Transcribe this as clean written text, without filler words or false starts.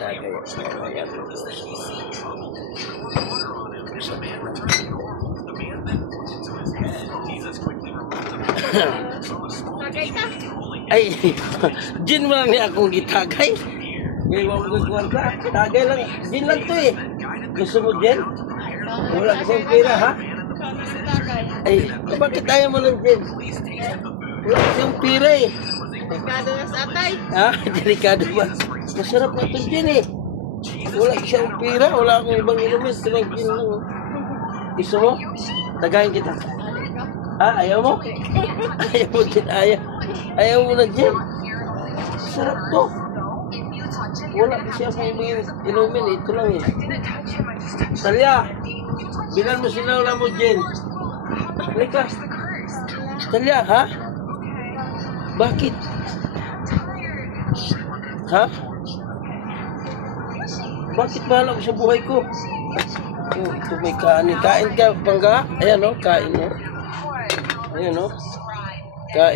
Ayan. Tagay ka. Ay, gin mo lang niya akong gitagay. May wag ko ka. Tagay lang. Gin lang to eh. Gusto mo gin? Wala ka sa pera ha? Tagay. Ay, bakit ayaw mo lang gin? Wala kasing pera eh. Dekado na sa atay. Ha? Delikado ba? Masarap na itong gin eh. Wala siyang pera. Wala akong ibang inumin. Ito lang gin lang. Oh. Gusto mo? Tagayin kita. Ha? Ayaw mo? Ayaw mo gin. Ayaw mo na gin. Sarap to. Wala kasi ako ibang inumin. Ito lang eh. Talya, bilan mo sinawla mo gin. Halika. Talya, ha? Bakit? Ha? Bakit bahala ko sa buhay ko? Ito may kanin. Kain ka, pangga. Ayan o, kain o. Ayan o.